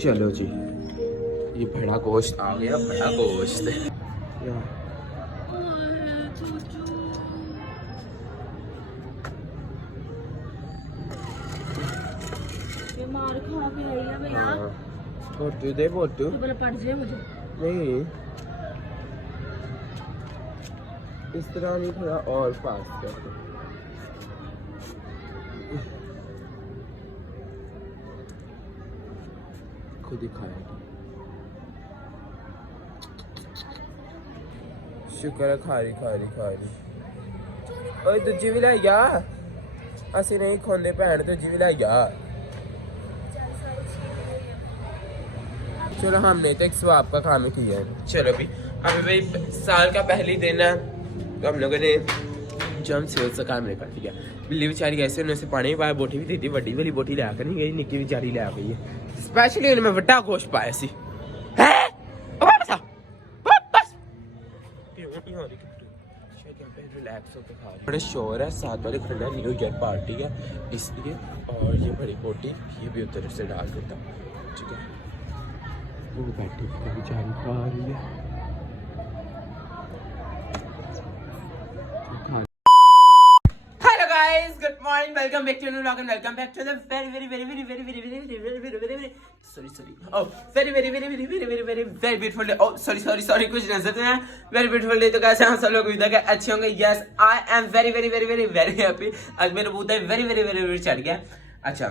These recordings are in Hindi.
चलो जी, ये बड़ा गोश्त आ गया, बड़ा गोश्त। मार खा के आई है भैया। फोटो दे, फोटो पड़ जाए मुझे नहीं, इस तरह नहीं, थोड़ा और पास कर दो। खुद ही खाएगी। शुक्र है, खा रही। ओए दूजी भी लाई जा, असि नहीं खोंदे भैन, दूजी भी लाई जा। चलो हमने तो एक स्वाब का काम ही किया है। चलो भी अभी भाई साल का पहली दिन है, तो हम लोगों ने जम से उसका काम नहीं कर दिया। बिल्ली बेचारी ऐसे उन्होंने पानी पाया, बोटी भी दी थी, बड़ी वाली बोटी लिया कर नहीं गई, निक्की बेचारी लिया गई है। स्पेशली उन्हें वड्डा गोश्त पाया सी है। रिलैक्स होकर खा रहे, बड़े शोर है, साथ वाले खड़ा न्यू ईयर पार्टी है इसलिए। और ये बड़ी बोटी ये भी उधर से डाल देता, ठीक है। वो बैठी बेचारी खा रही है। Hello guys, good morning, welcome back to new vlog and welcome back to the very beautiful day. Oh sorry कुछ नजर नहीं है। Very beautiful day. तो कैसे हैं सब लोग? उम्मीद है कि अच्छे होंगे। Yes, I am very happy. आज मेरा बूथ वेरी चढ़ गया। अच्छा,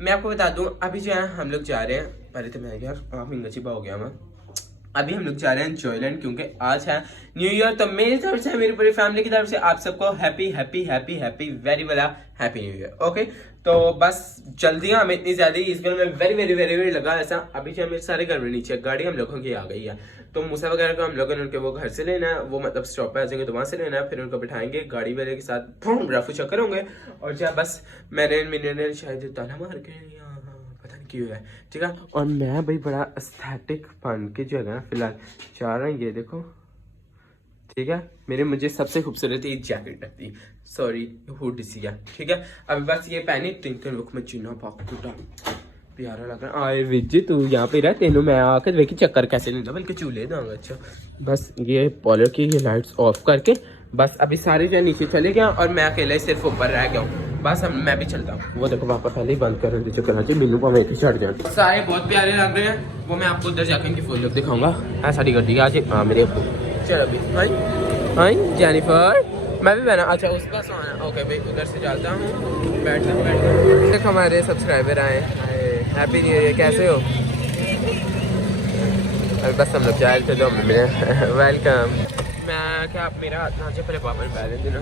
मैं आपको बता दूं, अभी जो है हम लोग जा रहे हैं, पहले तो मैं यार आप चिपा हो गया मैं। अभी हम लोग जा रहे हैं जॉयलैंड, क्योंकि आज है न्यू ईयर। तो मेरी तरफ से, मेरी पूरी फैमिली की तरफ से आप सबको हैप्पी वेरी बड़ा हैप्पी न्यू ईयर। ओके, तो बस जल्दी हमें इतनी ज्यादा इस घर में वेरी लगा ऐसा। अभी जो मेरे सारे घर में नीचे गाड़ी हम लोगों की आ गई है, तो मूसा वगैरह को हम लोगों ने उनके वो घर से लेना है, वो मतलब स्टॉप पे आ जाएंगे तो वहां से लेना है, फिर उनको बिठाएंगे गाड़ी वाले के साथ, रफू चक्कर होंगे। और जो बस मैंने शायद ताला मार के क्यों है, ठीक है। और मैं भाई बड़ा एस्थेटिक बन के जो है फिलहाल जा रहा हूँ, ये देखो, ठीक है। मुझे सबसे खूबसूरत ये जैकेट लगती है, सॉरी हुड सी है, ठीक है। अभी बस ये पहनी ट्विंकल लुक में चुना पाकुटा प्यारा लग रहा है। आए विजी तू यहाँ पे रहा, तेनों मैं आकर देखी चक्कर कैसे नहीं, बल्कि चूल्हे दूंगा। अच्छा, बस ये पॉलर की ये लाइट्स ऑफ करके बस अभी सारे जो नीचे चले गए और मैं अकेले सिर्फ ऊपर रह गया हूँ। बस मैं भी चलता हूँ। वो देखो वहाँ पर पहले ही बंद कर रहे थे चक्कर, मीनू पर मैं चढ़ जाए। सारे बहुत प्यारे लग रहे हैं, वो मैं आपको उधर जाकर इनकी फुल लुक दिखाऊंगा। ऐसा नहीं करती आज हाँ मेरे अब्बू। चलो अभी हाय जेनिफर, मैं भी बना। अच्छा उस पास आना, ओके भाई उधर से जाता हूँ, बैठता हूँ। देख हमारे सब्सक्राइबर आए, हैप्पी न्यू ईयर, कैसे हो? अभी बस हम लोग जा रहे थे तो हम मिले। वेलकम। मैं क्या आप मेरा हाथ ना पहले पापा ने बैलेंस देना।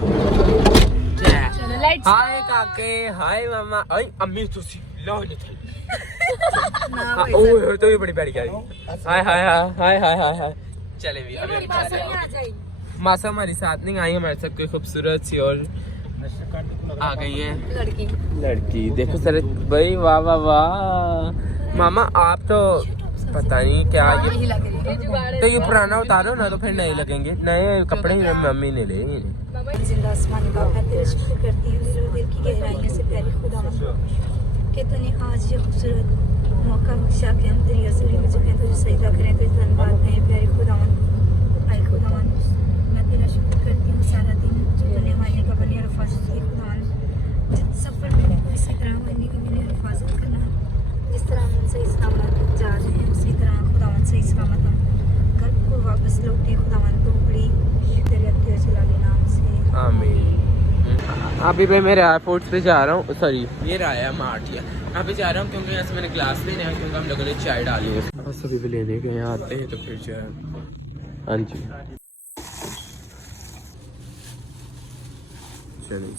हाय काके, हाय मामा, आई अम्मी तुसी लो ले थी। ओए तो ये बड़ी प्यारी क्या है। हाय चले भी अभी मासा हमारे साथ नहीं आई, हमारे साथ कोई खूबसूरत सी और आ गई है लड़की। देखो सर भाई, वाह मामा, आप तो पता नहीं क्या ये, तो ये पुराना उतारो ना तो फिर नए लगेंगे, नए कपड़े ही मम्मी ने ले। जिंदा आसमान का मैं तेरा शुक्र करती हूँ दिल की गहराइयों से प्यारी खुदा कि तूने आज ये खूबसूरत मौका बख्शा कि हम तेरी असली में झुकें, तुझे सजदा करें, तुझे धन्यवाद कहें। प्यारी खुदावन, आई खुदावन, मैं तेरा शुक्र करती हूँ सारा दिन जो तूने हमारे का बनी हिफाजत की। खुदावन, सफ़र में इसी तरह हमारी का बनी हिफाजत करना, जिस तरह हम सही सलामत जा रहे हैं उसी तरह खुदावन सही सलामत हम घर को वापस लौटे। खुदावन तो बड़ी अभी मैं मेरे एयरपोर्ट पे जा रहा हूँ, सॉरी ये राया मार्टिया, यहाँ पे जा रहा हूँ क्योंकि यहाँ से मैंने ग्लास लेने हैं, क्योंकि हम लोगों ने चाय डाली है। बस अभी भी लेने के यहाँ आते हैं तो फिर जो है। हाँ जी चलिए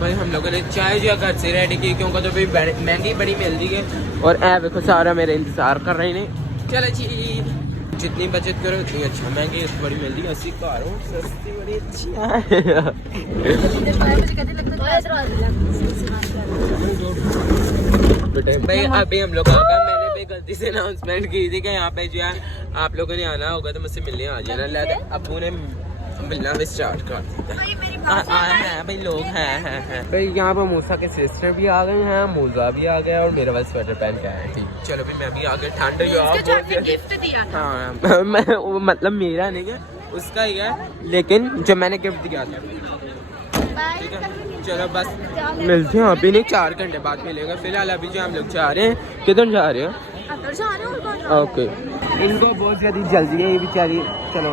भाई, हम लोगों ने चाय जो है घर से रेडी की, क्योंकि तो भाई महंगी बड़ी मिल रही है और ऐ देखो सारा मेरे इंतजार कर रहे हैं। चलो जी, जितनी बचत करो उतनी अच्छा। महंगी बड़ी मिलती है, 80 का सस्ती बड़ी अच्छी है। भाई अभी हम लोग आ गए, मैंने भी गलती से अनाउंसमेंट की थी कि यहाँ पे जो है आप लोगों ने आना होगा तो मुझसे मिलने आ जाना। अबू ने मिलना भी स्टार्ट कर दिया है भाई, लोग हैं भाई। यहाँ पर मूसा के सिस्टर भी आ गए हैं, मूसा भी आ गया और मेरा वाला स्वेटर पहन के आया। ठीक, चलो भी मैं भी आ गया। ठंड गिफ्ट दिया था। हाँ मैं वो मतलब मेरा नहीं है, उसका ही है, लेकिन जो मैंने गिफ्ट दिया था। ठीक है, चलो बस मिलते हैं अभी नहीं, 4 घंटे बाद मिलेगा। फिलहाल अभी जो हम लोग जा रहे हैं, किधर जा रहे हैं? ओके, इनको बहुत ज़्यादा जल्दी है ये बेचारी। चलो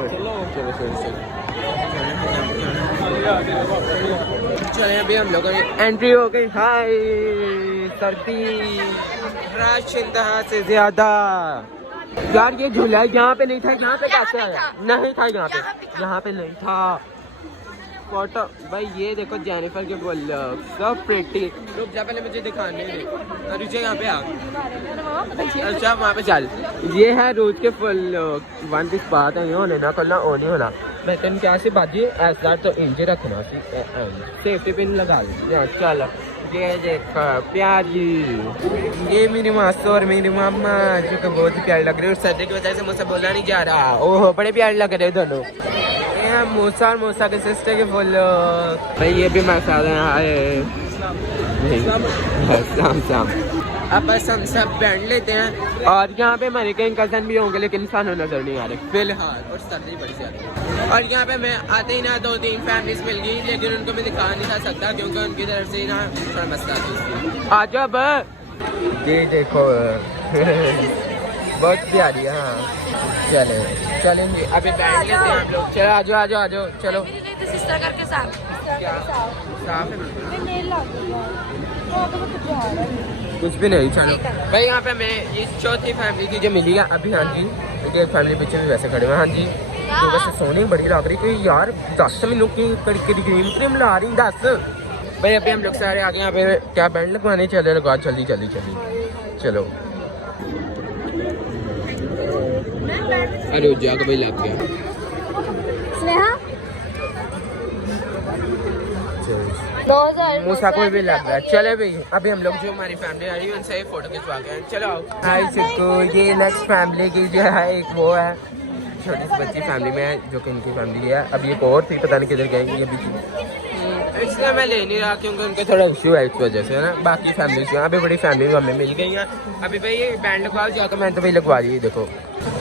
चले अभी हम लोगों की एंट्री हो गई। हाय सर्दी रश इंतहा से ज्यादा। यार ये झूला यहाँ पे नहीं था, यहाँ पे कैसे आया? नहीं था यहाँ पे नहीं था। फोटो भाई ये देखो जेनिफर के बोल सब प्रिटी। रुक जा पहले मुझे दिखाने दे। रुझे यहाँ पे आ। अच्छा वहाँ पे चल। ये है रोज के फुल 1 पीस बात है, ये होने ना करना ओ नहीं होना। मैं तेन क्या सी बाजी ऐसा तो इंजे रखना सी, सेफ्टी पिन लगा ली। चल ये देख प्यारी, ये मेरी मासू और मेरी मामा जो कि बहुत ही प्यारी लग रही है। सर्दी की वजह से मुझसे बोलना नहीं जा रहा। ओहो बड़े प्यारे लग रहे दोनों। मूसा और मूसा के सिस्टर के फुल भाई, ये भी मैं साथ आए। अब बस हम सब बैठ लेते हैं और यहाँ पे हमारे कई कजन भी होंगे लेकिन इंसान नजर नहीं आ रहे फिलहाल, और सर्दी बड़ी ज्यादा। और यहाँ पे मैं आते ही ना 2-3 फैमिलीज मिल गई, लेकिन उनको मैं दिखा नहीं सकता क्योंकि उनकी तरफ से ना थोड़ा मसला था। आ जाओ अब ये देखो बहुत प्यारी है। हाँ चलेंगे अभी बैठ लेते हैं हम लोग। चलो आ जाओ चलो। सिस्टर करके साफ क्या साफ है? कुछ भी नहीं। चलो भाई यहाँ पे मैं ये चौथी फैमिली की जो मिली है अभी। हाँ जी एक फैमिली पीछे भी वैसे खड़े हुए। हाँ जी तो वैसे सोनी बड़ी लग रही कि यार 10 मिनट की क्रीम ला रही 10 भाई। अभी हम लोग सारे आगे यहाँ पे क्या बैंड लगवाने चले लगा। जल्दी चलो। अरे जाकर भाई लग गया स्नेहा मूसा को भी लग रहा है। चले भाई अभी हम लोग जो हमारी फैमिली आ रही है उनसे फोटो खिंचवा के चलो। हाय सिक्को, ये नेक्स्ट फैमिली की जो है एक वो है छोटी सी बच्ची फैमिली में है जो कि इनकी फैमिली है। अभी एक और थी पता नहीं किधर गई ये भी, इसलिए मैं ले नहीं रहा क्योंकि उनके थोड़ा इशू है इस वजह से ना। बाकी फैमिली से अभी बड़ी फैमिली हमें मिल गई है। अभी भाई ये बैंड लगवा जाकर मैंने तो भाई लगवा दी। देखो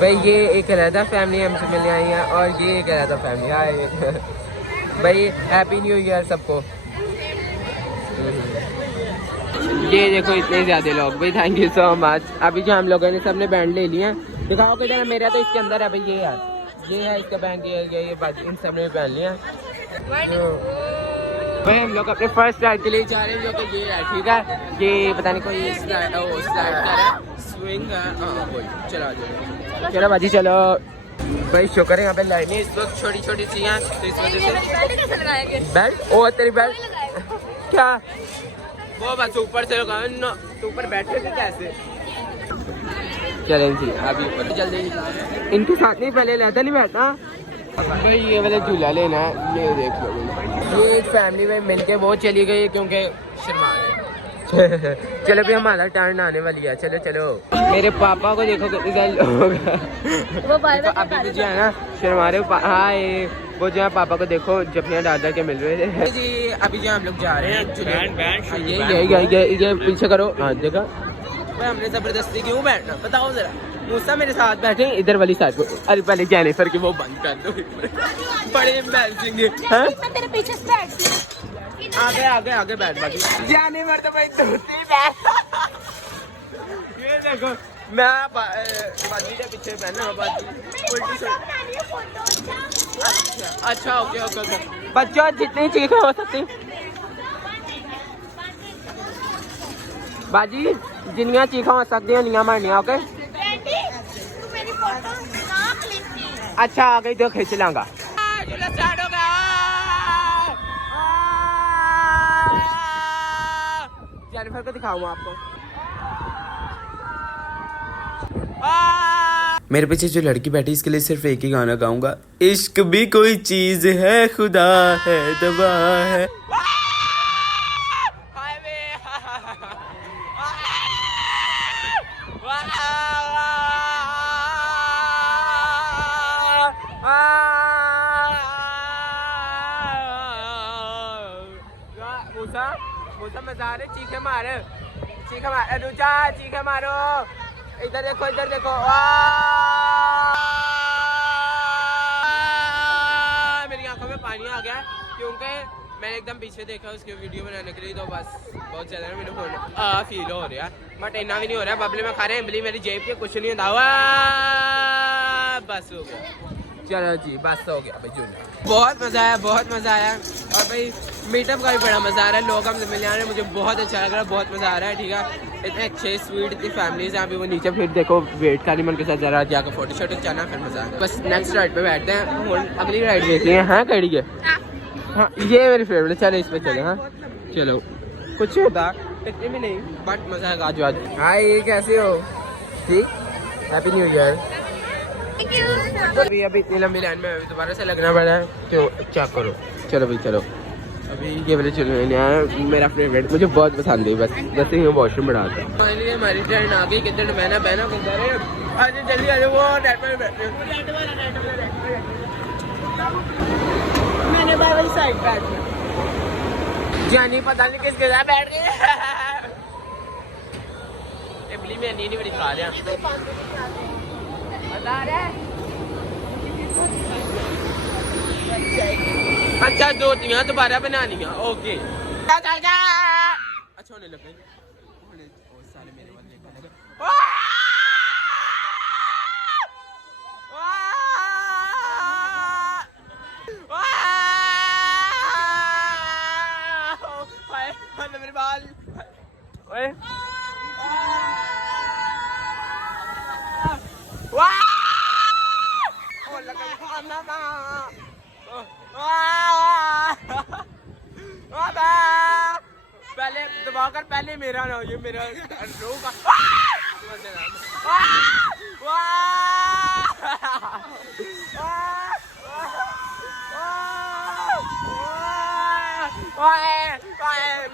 भाई ये एक अलहदा फैमिली हमसे मिलने आई है और ये एक अलहदा फैमिली आए। भाई हैप्पी न्यू ईयर सबको। ये देखो इतने ज्यादा लोग भाई, थैंक यू सो मच। अभी जो हम लोगों ने सबने बैंड ले लिए हैं, दिखाओ किधर मेरा तो इसके अंदर है भाई। ये यार ये है इसका बैंड, ये बाकी इन सब ने पहन लिया। भाई हम लोग अपने फर्स्ट राइड के लिए जा रहे हैं जो कि ये है। ठीक है ये पता नहीं कोई स्लाइड कर है, स्विंग है। चलो बाजी चलो भाई। शुक्र है यहाँ पे लाइनें इस वक्त छोटी सी हैं तो इस वजह से बेल्ट ओ तेरी बेल्ट क्या वो बस ऊपर से लगा तो ऊपर बैठे थे कैसे। चलें जी अभी ऊपर जल्दी इनके साथ नहीं पहले लेता नहीं बैठना भाई। ये वाला झूला लेना है, ये देख लो। ये एक फैमिली में मिलके वो चली गई क्योंकि शर्मा रहे। चलो भी हमारा टर्न आने वाली है। चलो मेरे पापा को देखो कितने सारे लोग हैं। अभी तो जो है ना शर्मारे। हाँ वो जो है पापा को देखो जब दादा के मिल रहे थे जी। अभी जो हम लोग जा रहे हैं ये पीछे करो। हाँ देखा भाई हमने जबरदस्ती क्यों बैठना बताओ जरा। मूसा मेरे साथ बैठे इधर वाली साइड को। अरे पहले जेनिफर की वो बंद कर दो, बड़े एम्बैरेसिंग है। तेरे पीछे से बैठ आगे बैठ बाकी जेनिफर तो भाई दूसरी बैठ। ये देखो मैं बाजी के पीछे पहना बाजी उल्टी। अच्छा ओके बच्चों जितनी चीखें हो सकती बाजी जिन्नियां चीखा हो सकती हैं उन्नियां मारनियां। ओके अच्छा आ गई तो खींच लांगा। जेनिफर को दिखाऊंगा आपको। मेरे पीछे जो लड़की बैठी इसके लिए सिर्फ एक ही गाना गाऊंगा। इश्क भी कोई चीज है, खुदा है दवा है। मजा आ रहा है। चीखे मार अनुजा, चीखे मारो। इधर देखो, इधर देखो। मेरी आंखों में पानी आ गया क्योंकि मैंने एकदम पीछे देखा उसके वीडियो बनाने के लिए, तो बस बहुत ज्यादा मेरे फोन फील हो रहा है, बट इतना भी नहीं हो रहा है। बबले में खा रहे हैं इमली, मेरी जेब पे कुछ नहीं होता हुआ। बस हो गया, चलो जी बस हो गया भाई। जुना बहुत मजा आया, बहुत मजा आया। और भाई मीटअप का भी बड़ा मजा आ रहा है, लोग हमसे मिलने आ रहे हैं, मुझे बहुत अच्छा लग रहा है, बहुत मजा आ रहा है। ठीक है, इतने अच्छे स्वीट इतनी फैमिलीज हैं। अभी वो नीचे फिर देखो वेट का मन के साथ जरा जाकर फोटो शोटो खिंचाना, फिर मजा है। बस नेक्स्ट राइड पे बैठते हैं, अगली राइड देखते हैं। हाँ कड़ी है, हाँ ये मेरी फेवरेट। चलो इस पे चलो। हाँ चलो, कुछ होता इतने भी नहीं, बट मजा है। आज आज हाय, कैसे हो? ठीक, हैप्पी न्यू ईयर। अभी इतनी लंबी लाइन में अभी दोबारा से लगना पड़ा है, तो चेक करो। चलो भाई चलो, अभी ये वाले चलने आया, मेरा फेवरेट, मुझे बहुत पसंद है। बस ही वॉशरूम बढ़ाता हूँ। फाइनली हमारी ट्रेन आ गई। किधर बहना किधर है? आज जल्दी आ जाओ, वो नेट पर बैठे। मैंने वाली साइड बैठ जानी, पता नहीं किसके साथ बैठ गए। इमली में नहीं बड़ी खा रहे हैं। अच्छा दो तियां दोबारा बनानी है। ओके अच्छा होने लगे, सारे मेरे वाले देखने लगे। मेरे बाल ओए पहले दबाकर, पहले मेरा ना, ये मेरा रो का।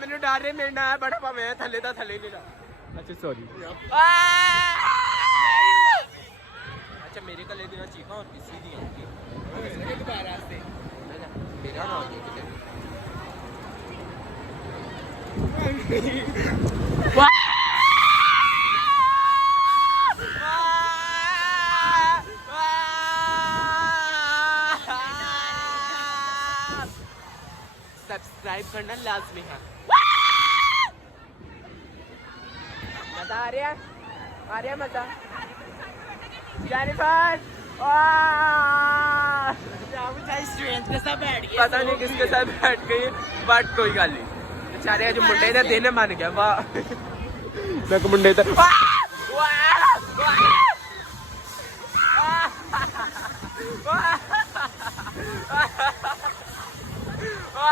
मैंने डर रहे, मेरे ना बड़ा पावे थले था, थले नहीं रहा। अच्छा सॉरी। अच्छा मेरे का ले देना चीखा और किसी दी दोबारा से मेरा ना हो गया। सब्सक्राइब करना लाजमी है। मजा आ रहा है मजा। जेनिफर पता नहीं किसके साथ बैठ गई, बट कोई गल नहीं। बेचारे जो मुंडे का दिन बन गया। वाह मैं मुंडे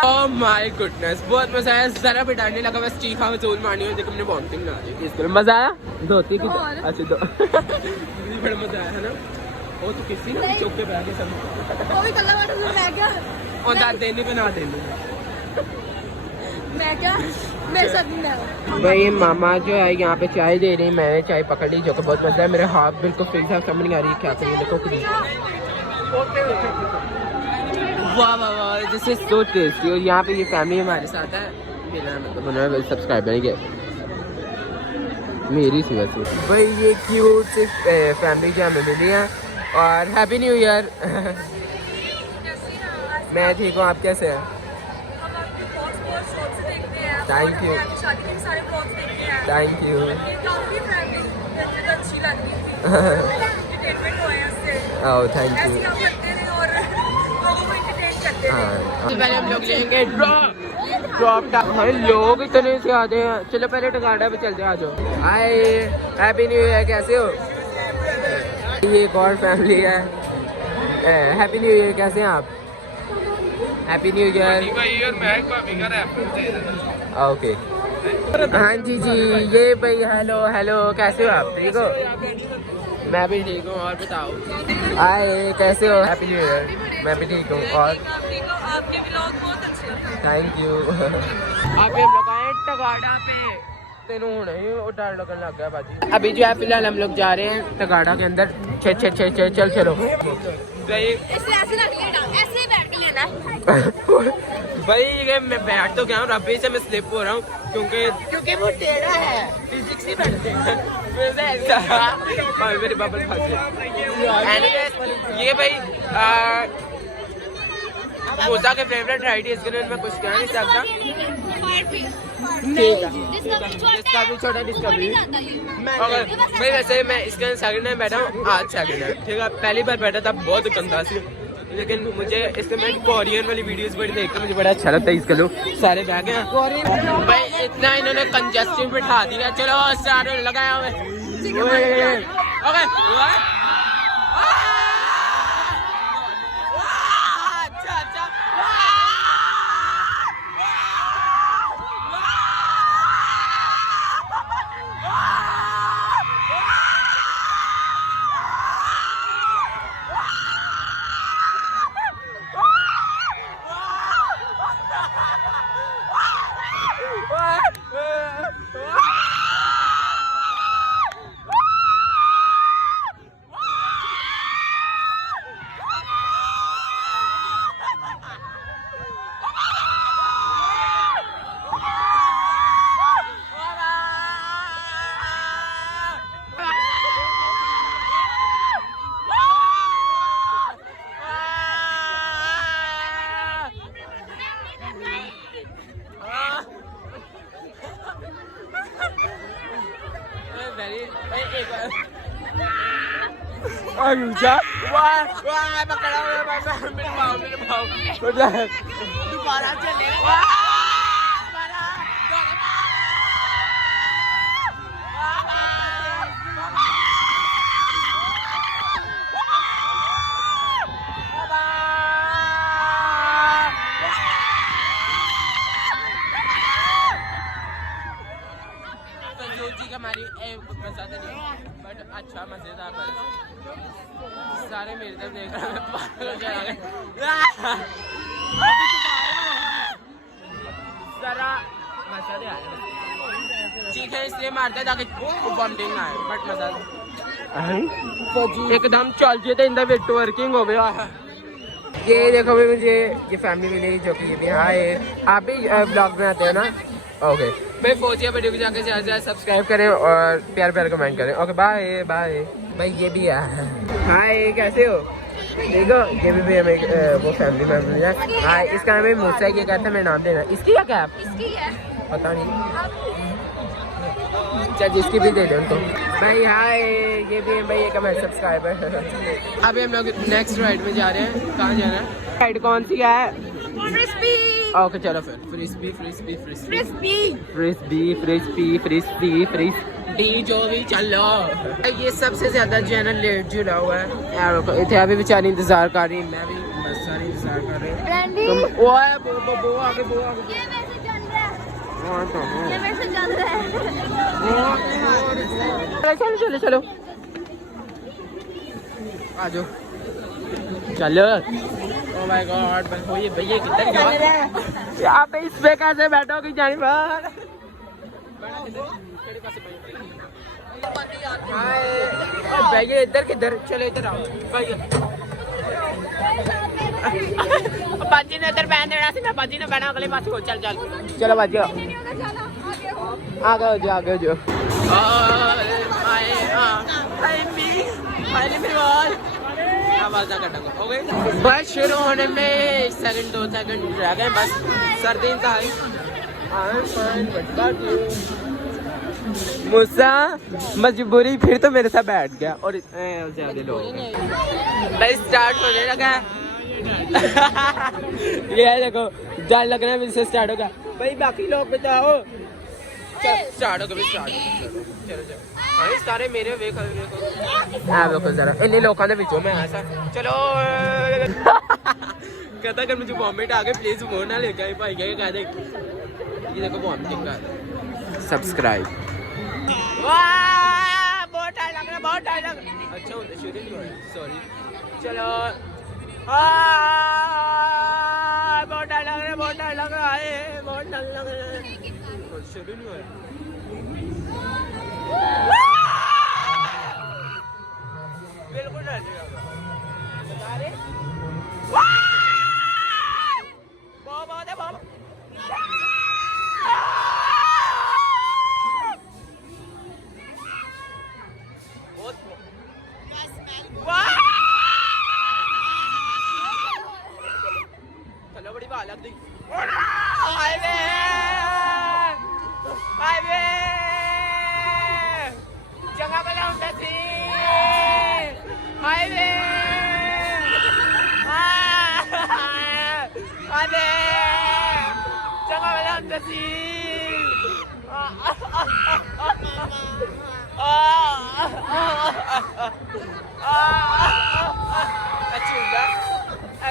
ओह माय गुडनेस, बहुत मजा आया। जरा भी डर नहीं लगा, बस चीखा वसूल मारनी हो, देखो मैंने बॉन्टिंग ना दी। मजा आया धोती की। अच्छा दो बड़ा मजा आया है ना। वो तो किसी ने चौक पे बैठ के सब वो भी कल्ला वाला मैं क्या और दाद देने पे ना देने मैं क्या मेरे साथ नहीं। भाई मामा जो है यहाँ पे चाय दे रही, मैंने चाय पकड़ ली, जो कि बहुत मजा है। मेरे हाथ बिल्कुल फ्री था, समझ नहीं आ रही क्या करिए। देखो वाह वाह वाह, दिस इज सो टेस्टी। और यहाँ पे ये फैमिली हमारे साथ है, मेरा मतलब उन्होंने सब्सक्राइब नहीं किया मेरी सी वजह से। भाई ये क्यूट सी फैमिली जो हमें मिली है। और हैप्पी न्यू ईयर। मैं ठीक हूँ, आप कैसे हैं? Thank you thank you. Oh thank you. पहले हम लोग लेंगे ड्रॉप टाउन। भाई लोग इतने से आते हैं। चलो पहले टकाडा पे चलते हैं, आ जाओ। हाय हैप्पी न्यू ईयर, कैसे हो? ये एक और फैमिली है। हैप्पी न्यू ईयर, कैसे हैं आप? Happy new year. ओके हाँ जी जी, ये भाई हेलो हेलो, कैसे हो आप? ठीक हो? मैं भी ठीक हूँ। और बताओ हाय कैसे हो? Happy new year. मैं भी ठीक हूँ। और आपके व्लॉग बहुत अच्छे हैं। Thank you. आप हम लोग आए टगाड़ा पे, तेनू नहीं वो डर लगने लग गया बाजी। अभी जो है फिलहाल हम लोग जा रहे हैं टगाड़ा के अंदर। चल चलो ऐसे ऐसे बैठ के लेना। देना है। भाई ये मैं बैठ तो गया हूँ, रब्बी से मैं स्लिप हो रहा हूँ क्योंकि वो टेढ़ा है, फिजिक्स ही बैठते हैं मेरे बबल फंस गए। ये भाई मूसा के फेवरेट राइड है, इसके लिए मैं कुछ कह नहीं सकता। ठीक है, डिस्कवरी छोटा डिस्कवरी भाई। वैसे मैं इसके सेकंड टाइम बैठा हूँ, आज सेकंड टाइम, ठीक है। पहली बार बैठा था बहुत गंदा सी, लेकिन मुझे इसमें मैं कोरियन वाली वीडियोस बड़ी देखकर मुझे बड़ा अच्छा लगता है। इसका लोग सारे बैग हैं भाई, इतना इन्होंने कंजेस्टिव बिठा दिया। चलो स्टार्ट लगाया हुए ओके। दोबारा चलेगा। हमारी मजा नहीं, बट अच्छा मजेदार। सारे मेरे तरफ देख रहे हैं, जरा मजा दे आया, ठीक है इसलिए मारते ताकि बॉम्बिंग ना आए, बट मजा एकदम चल जाए तो इंदा वेट वर्किंग हो गया। ये देखो भाई, मुझे ये फैमिली मिली जो कि यहाँ है। आप भी ब्लॉग बनाते हैं ना? ओके भाई, फौजिया वीडियो को जाके ज़्यादा सब्सक्राइब करें और प्यार प्यार कमेंट करें। ओके बाय बाय भाई। ये भी है, हाय कैसे हो? देखो ये भी हमें वो फैमिली मेम्बर है। हाय, इसका नाम है मूसा। ये कहता है मैं नाम देना। इसकी क्या क्या इसकी है पता नहीं, चल जिसकी भी दे दे उनको भाई। हाय, ये भी है भाई, एक हमारे सब्सक्राइबर। अभी हम लोग नेक्स्ट राइड में जा रहे हैं। कहाँ जाना है? राइड कौन सी है? फ्रिस्बी। ओके चलो फिर frisbee frisbee frisbee frisbee frisbee frisbee frisbee जो भी चलो। ये सबसे ज्यादा जो है ना लेट जुड़ा हुआ है यार। इतने अभी बेचारी इंतजार कर रही, मैं भी बस सारी इंतजार कर रही हूँ। वो आगे चलो चलो चलो आ जाओ चलो। Oh my God, ये भैया किधर गया? आप इस पे कैसे बैठोगे जानी पर? भैया इधर किधर? चलो इधर आओ भैया। बाजी ने इधर बैठ देना सी ना, बाजी ने बैठा अगले पास को। चल चल चलो बाजी आगे हो जाओ। आवाज़ ना कटा हो गई। बस शुरू होने में 1 सेकंड 2 सेकंड रह गए, बस सर्दी इंतहाई। मूसा मजबूरी फिर तो मेरे साथ बैठ गया और इतने ज्यादा लोग भाई स्टार्ट होने लगा। ये देखो डर लग रहा है मुझसे स्टार्ट होगा भाई। बाकी लोग बताओ स्टार्ट हो गया। स्टार्ट चलो चलो भाई, सारे मेरे वेखो जरा इन्हीं लोगों के बीचों में ऐसा। चलो कहता अगर मुझे वॉमिट आ गए प्लीज वो ना लेके आए भाई। क्या कह दे? ये देखो वॉमिटिंग का सब्सक्राइब। बहुत टाइम लग रहा है, बहुत टाइम लग रहा है। अच्छा शुरू नहीं हो रहा, सॉरी। चलो बहुत टाइम लग रहा है, बहुत टाइम लग रहा है, बहुत टाइम लग रहा है। शुरू नहीं हो रहा। बिल्कुल जाती हाईवे हाईवे जगह बना होता सी हाईवे हाईवे जगह बना होता सी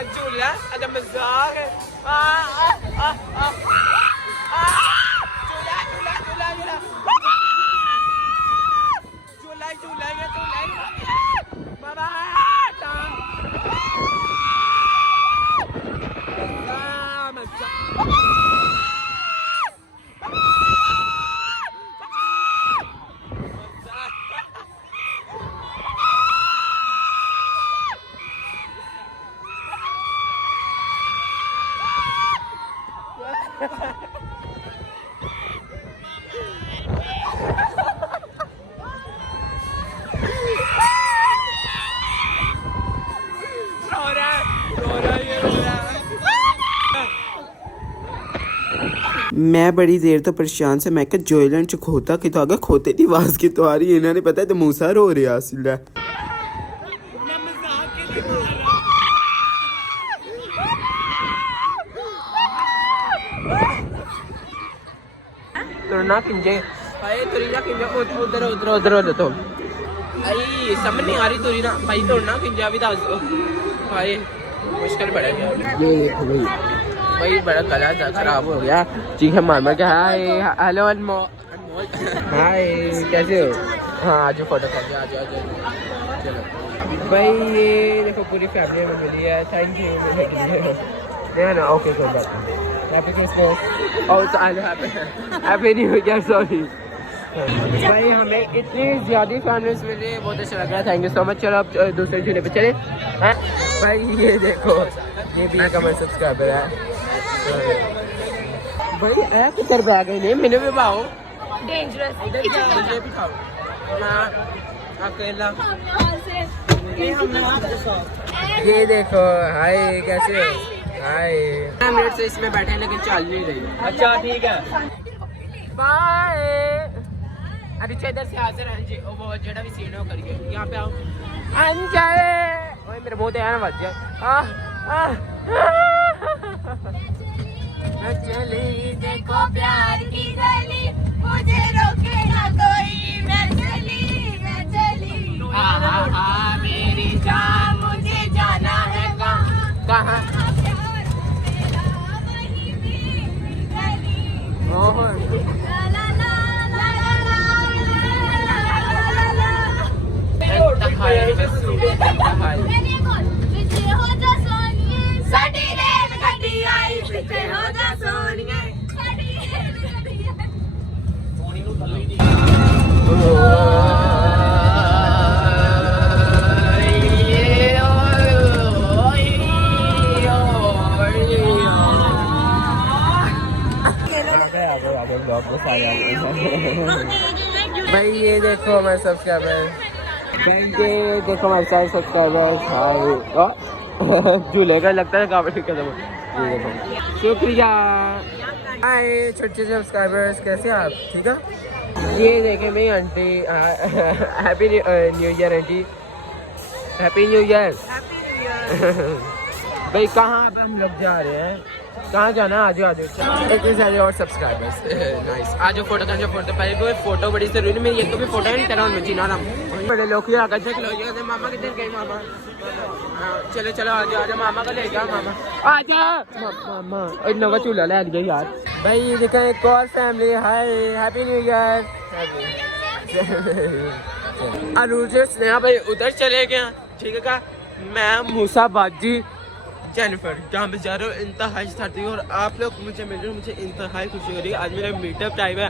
Giulia, ada mezar. Giulia. Mama. मैं बड़ी देर तो परेशान से मैं जोयलैंड च खोता कि तो आगे खोते की आवाज की तो आ रही है इन्होंने पता है तो मूसा रो रहा सिला तुरना किंजे भाई तुरीना किंजे उधर उधर उधर उधर तो भाई समझ नहीं आ रही तुरीना भाई तुरना किंजा भी दस दो भाई मुश्किल बढ़ गया ये देखो भाई बड़ा गला खराब हो गया चीखे मार मार के हाय हेलो अनमोल हाय कैसे हो हाँ आज फोटो खा के आज चलो भाई ये देखो पूरी फैमिली में मिली है थैंक यू मिलने के लिए ना ओके कोई बात नहीं हैप्पी क्रिसमस और हैप्पी न्यू ईयर सॉरी भाई हमें इतनी ज़्यादा फैमिलीज मिली बहुत अच्छा लग रहा है थैंक यू सो मच चलो अब दूसरे झूले पे चले हैं भाई ये देखो ये भी का मेरा सब्सक्राइबर है भाई ऐ किधर पे आ गए नहीं मैंने भी पाओ डेंजरस मुझे भी खाओ मैं अकेला ये देखो हाय कैसे हो हाय मिनट से इसमें बैठे हैं लेकिन चल नहीं रही अच्छा ठीक है बाय अभी इधर से हाजिर हैं जी वो जेड़ा भी सीन हो करके यहाँ पे आओ अंजाए ओए मेरे मुंह पे आना बच जाए चली देखो प्यार की गली मुझे रोके ना कोई मैं चली मेरी जान मुझे जाना है कहाँ भाई ये देखो हमारे सब्सक्राइबर भाई ये देखो हमारे सारे सब्सक्राइबर झूले का लगता है काफी कदम ये देखो शुक्रिया हाय छोटे सब्सक्राइबर्स कैसे आप ठीक है ये देखे मेरी aunty happy new year aunty happy new year भाई कहाँ पे हम लोग जा रहे हैं कहाँ जाना आज आज इतने सारे और सब्सक्राइबर्स नाइस आज फोटो कर फोटो पहले कोई फोटो बड़ी जरूरी मेरी एक भी फोटो नहीं करा उनमें जीना बड़े लोग ही आकर चेक लो मामा किधर गए मामा चलो चलो आज मामा का ले गया मामा आजा मामा एक नवा चूल्हा ले गया यार भाई देखा एक और family hi happy new year Anuj Sneha भाई उधर चले गया ठीक है का मैं मूसा बाजी जेनिफर जहाँ पे जा रहे हो इंतहाई सर्दी और आप लोग मुझे मिल रहे हो मुझे इंतहाई खुशी हो रही है आज मेरा मीटअप टाइम है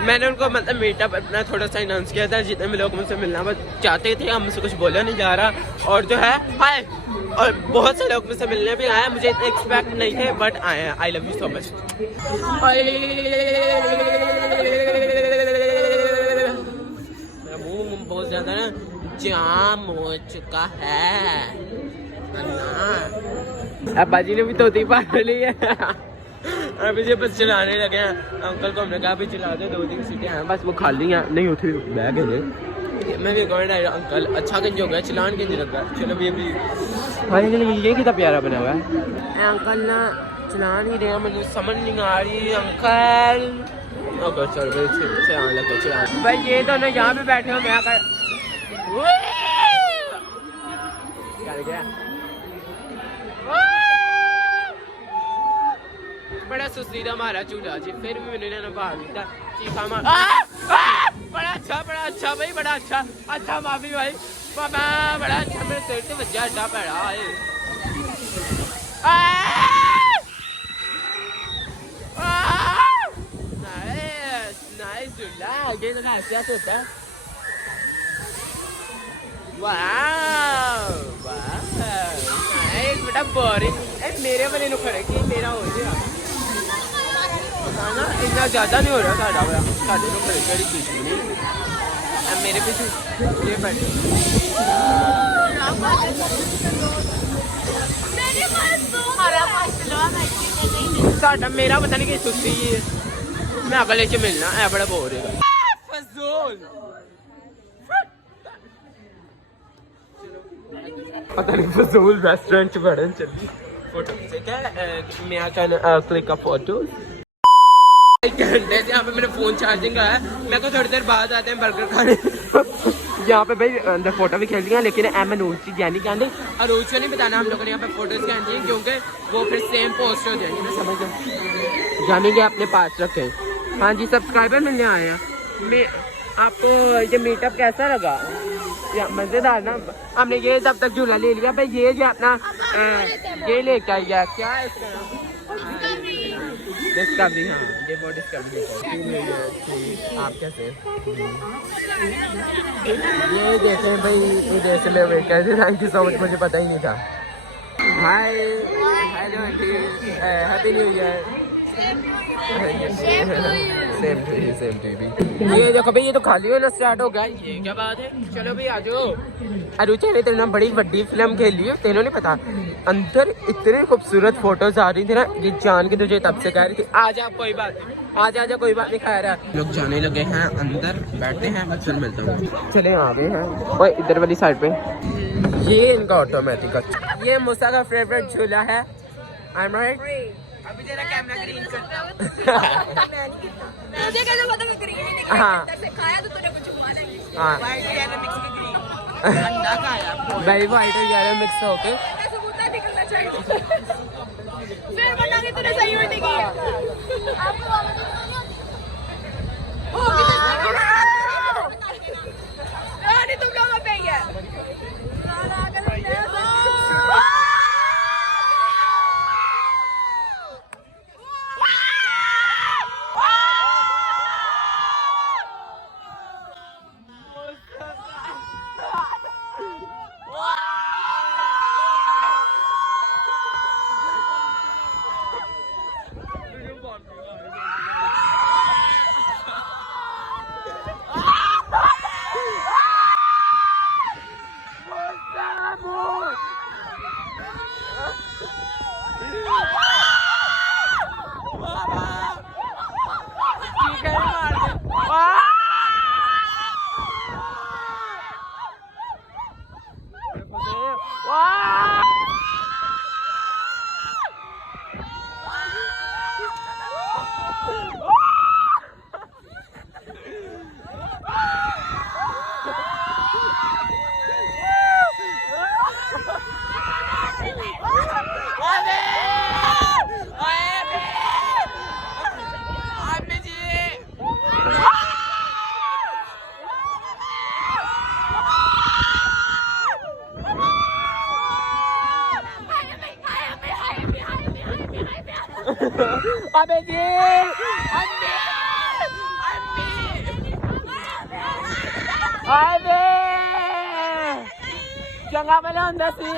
मैंने उनको मतलब मीटअप अपना थोड़ा सा अनाउंस किया था जितने भी लोग मुझसे मिलना बस चाहते थे हम मुझसे कुछ बोला नहीं जा रहा और जो है हाय और बहुत से लोग मुझसे मिलने भी आए मुझे इतने एक्सपेक्ट नहीं थे बट आए हैं I love you so much मेरा मुँह बहुत ज़्यादा ना जाम हो चुका है अब्बा जी ने भी तोती पाल ली है। अभी जो बस चलाने लगे हैं, अंकल को हमने कहा भी चला दे, 2-3 सीटें हैं बस, वो खाली हैं, नहीं उठी बैग है। मैं भी कमेंट आया अंकल अच्छा किंज हो गया, चलान किंज लगा। चलो भी अभी ये कितना प्यारा बना हुआ है। अंकल ना चलान ही रहे, मुझे समझ नहीं आ रही अंकल। ओके चल भाई चलान लगे चलान। भाई ये दोनों यहाँ पे बैठे हो, मैं कर गया बड़ा सुस्ती था हमारा चूल्हा जी, फिर भी मैंने ना बाहर दिया चीखा मार। बड़ा अच्छा भाई, बड़ा अच्छा माफी भाई बाबा, बड़ा अच्छा मेरे सिर से बच्चा अच्छा पड़ा है। नाइस चूल्हा, ये तो क्या होता है। वाह नाइस बेटा, बोरिंग मेरे वाले नु खड़े कि मेरा हो गया ना, इतना ज़्यादा नहीं हो रहा साढ़ा वाला, साढ़े नु खड़े कड़ी चीज़ नहीं। अब मेरे पीछे ये बैठे साढ़ा, मेरा पता नहीं कि सुस्ती है, मैं अगले च मिलना है, बड़ा बोर है। पता नहीं फजूल रेस्टोरेंट च बड़न चली फोटो खींचे मैं कैन क्लिक अ फोटो। घंटे से यहाँ पे मेरा फोन चार्जिंग का है, मैं को थोड़ी देर बाद आते हैं बर्गर खाने। यहाँ पे भाई अंदर फोटो भी खेल रही है, लेकिन एम अनूज की जानी कहते अरूज को नहीं बताना हम लोगों ने यहाँ पे फोटोज खींची है, क्योंकि वो फिर सेम पोस्ट हो जाएंगे ना, समझ लो जानी के अपने पास रखे। हाँ जी सब्सक्राइबर मिलने आए हैं। मैं आपको ये मीटअप कैसा लगा? मजेदार ना। हमने ये तब तक झूला ले लिया भाई, ये जो अपना ये लेके आई है, क्या है इसका नाम? डिस्कवरी। हाँ ये वो डिस्कवरी। आप कैसे ये देखें भाई, इधर से मैं कैसे, थैंक यू सो मच, मुझे पता ही नहीं था। Hi hello aunty, happy new year. Same to you भी। ये देखो भाई, ये तो खाली होना स्टार्ट हो गया, ये क्या बात है। चलो भाई आ जाओ। अरुचि ने तेरे बड़ी बड़ी फिल्म खेली है, तेनों नहीं पता, अंदर इतनी खूबसूरत फोटोज आ रही थी ना, ये जान के तुझे तब से कह रही थी आजा कोई बात, आजा कोई बात नहीं, खा रहा। लोग जाने लगे हैं अंदर, बैठते हैं, बस फिर मिलता हूँ। चले आ गए हैं और इधर वाली साइड पे ये इनका ऑटोमेटिक, ये मूसा का फेवरेट झूला है। I am right. अभी तेरा कैमरा ग्रीन करता हूं। मुझे कैसे पता मैं ग्रीन ही नहीं करता, सिखाया तो तूने कुछ हुआ नहीं। हां वाइट येलो मिक्स के ग्रीन अंडा का आया भाई, वाइट और येलो मिक्स होके सबूता निकलना चाहिए। फिर बताऊंगी तूने सही और नहीं किया। आपको नहीं तुम लोगों पे ही है। अबे जी अबे चंगा वाला अंदर से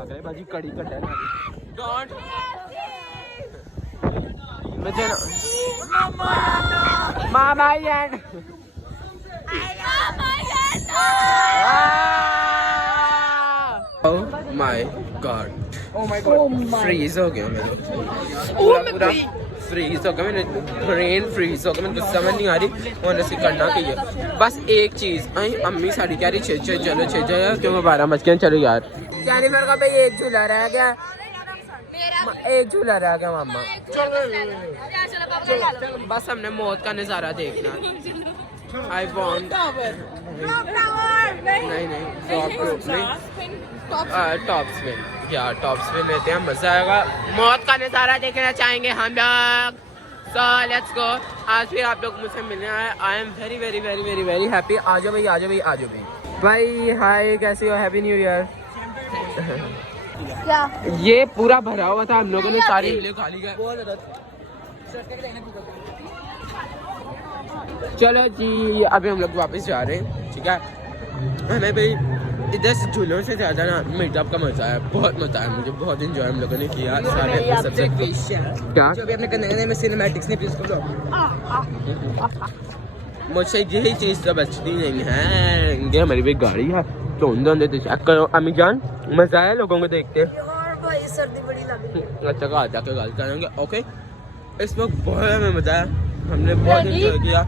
अबे बाजी कड़ी कटा डोंट मुझे मामा and oh my god freeze हो गया मेरे पूरा फ्रीज हो गया मेरे ब्रेन फ्रीज हो गया मेरे को समझ नहीं आ रही और ऐसे करना क्या है बस एक चीज अम्मी साड़ी कह रही चलो यार क्यों 12 बज गए चलो यार कैनिफर का भाई एक झूला रह गया एक झूला रह गया मामा बस हमने मौत का नजारा देखना आई वॉन्ट नहीं टॉप स्पिन यार टॉप स्पिन लेते हैं मजा आएगा मौत का नजारा देखना चाहेंगे हम लोग सो लेट्स गो आज फिर आप लोग मुझसे मिलने आए I am very very very very very happy आ जाओ भाई भाई हाय कैसे हो हैप्पी न्यू ईयर क्या ये पूरा भरा हुआ था हम लोगों ने सारी खाली का चलो जी अभी हम लोग वापस जा रहे हैं ठीक है हमें भाई इधर से झूलों से ज्यादा ना मीटअप का मजा है बहुत मजा है मुझे बहुत एंजॉय हम लोगों ने किया सारे सबसे क्या जो भी अपने करने में सिनेमैटिक्स ने प्लीज मुझसे यही चीज तो बचती नहीं है ये हमारी भी गाड़ी है तो अंदर तो चेक करो अम्मी जान मजा आया लोगों को देखते भाई सर्दी बड़ी लग रही है अच्छा कहा जाके गल करेंगे ओके इस वक्त बहुत हमें मजा आया हमने बहुत एंजॉय किया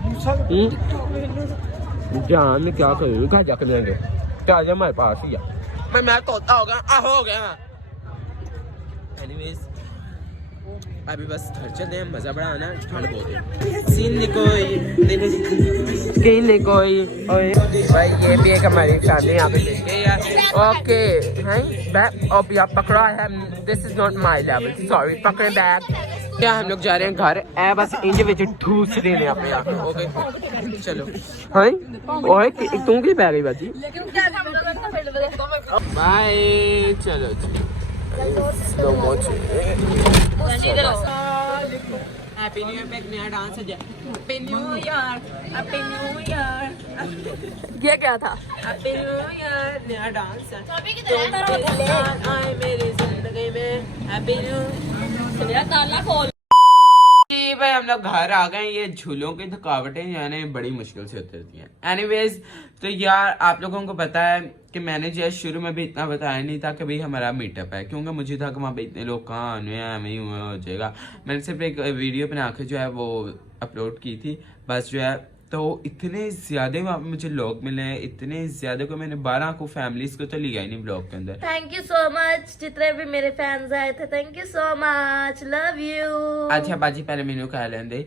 जान में क्या करेंगे कहा जाकर लेंगे क्या हमारे पास ही है मैं तोता हो गया एनीवेज अभी बस घर चलते हैं मजा बड़ा आना ठंड बहुत है सीन कोई भाई ये भी एक हमारी फैमिली यहाँ पे देख के यार ओके हैं अब यहाँ पकड़ा है this is not my level sorry पकड़े बैग क्या हम लोग जा रहे हैं घर ए बस इंज विच ठूस देने अपने आप ओके चलो हां ओए तू की पै गई बाजी बाय चलो slow motion happy new year पे एक नया डांस है हैप्पी न्यू ईयर ये क्या था हैप्पी न्यू ईयर नया डांस है आए मेरी जिंदगी में हैप्पी न्यू ताला खोल भाई हम लोग घर आ गए ये झूलों की थकावटें जो है ना बड़ी मुश्किल से उतरती हैं एनीवेज तो यार आप लोगों को पता है कि मैंने जो है शुरू में भी इतना बताया नहीं था कि भाई हमारा मीटअप है क्योंकि मुझे था कि वहाँ पे इतने लोग कहाँ आने हैं वहीं हो जाएगा मैंने सिर्फ एक वीडियो बना के जो है वो अपलोड की थी बस जो है तो इतने ज़्यादा वहाँ पे मुझे लोग मिले हैं इतने ज़्यादा को मैंने 12 को फैमिलीज को तो लिया ही नहीं ब्लॉग के अंदर थैंक यू सो मच जितने भी मेरे फैंस आए थे thank you so much love you अच्छा बाजी पहले मेनू कह लेंदे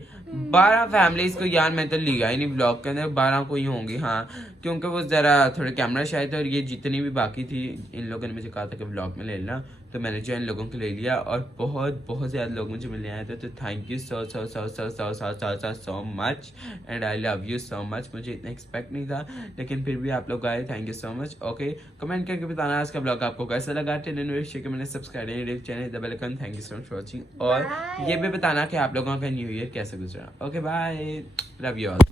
12 फैमिलीज को यार मैं तो लिया ही नहीं ब्लॉग के अंदर 12 को ही होंगी हाँ क्योंकि वो ज़रा थोड़े कैमरा शायद और ये जितनी भी बाकी थी इन लोगों ने मुझे कहा था कि ब्लॉग में ले लेना तो मैंने जो इन लोगों को ले लिया और बहुत ज़्यादा लोग मुझे मिलने आए थे तो thank you so much and I love you so much मुझे इतना एक्सपेक्ट नहीं था लेकिन फिर भी आप लोग आए thank you so much okay comment करके बताना आज का ब्लॉग आपको कैसा लगा मैंने subscribe channel the bell icon thank you so much for watching और ये भी बताना कि आप लोगों का न्यू ईयर कैसे गुजरा okay bye love you all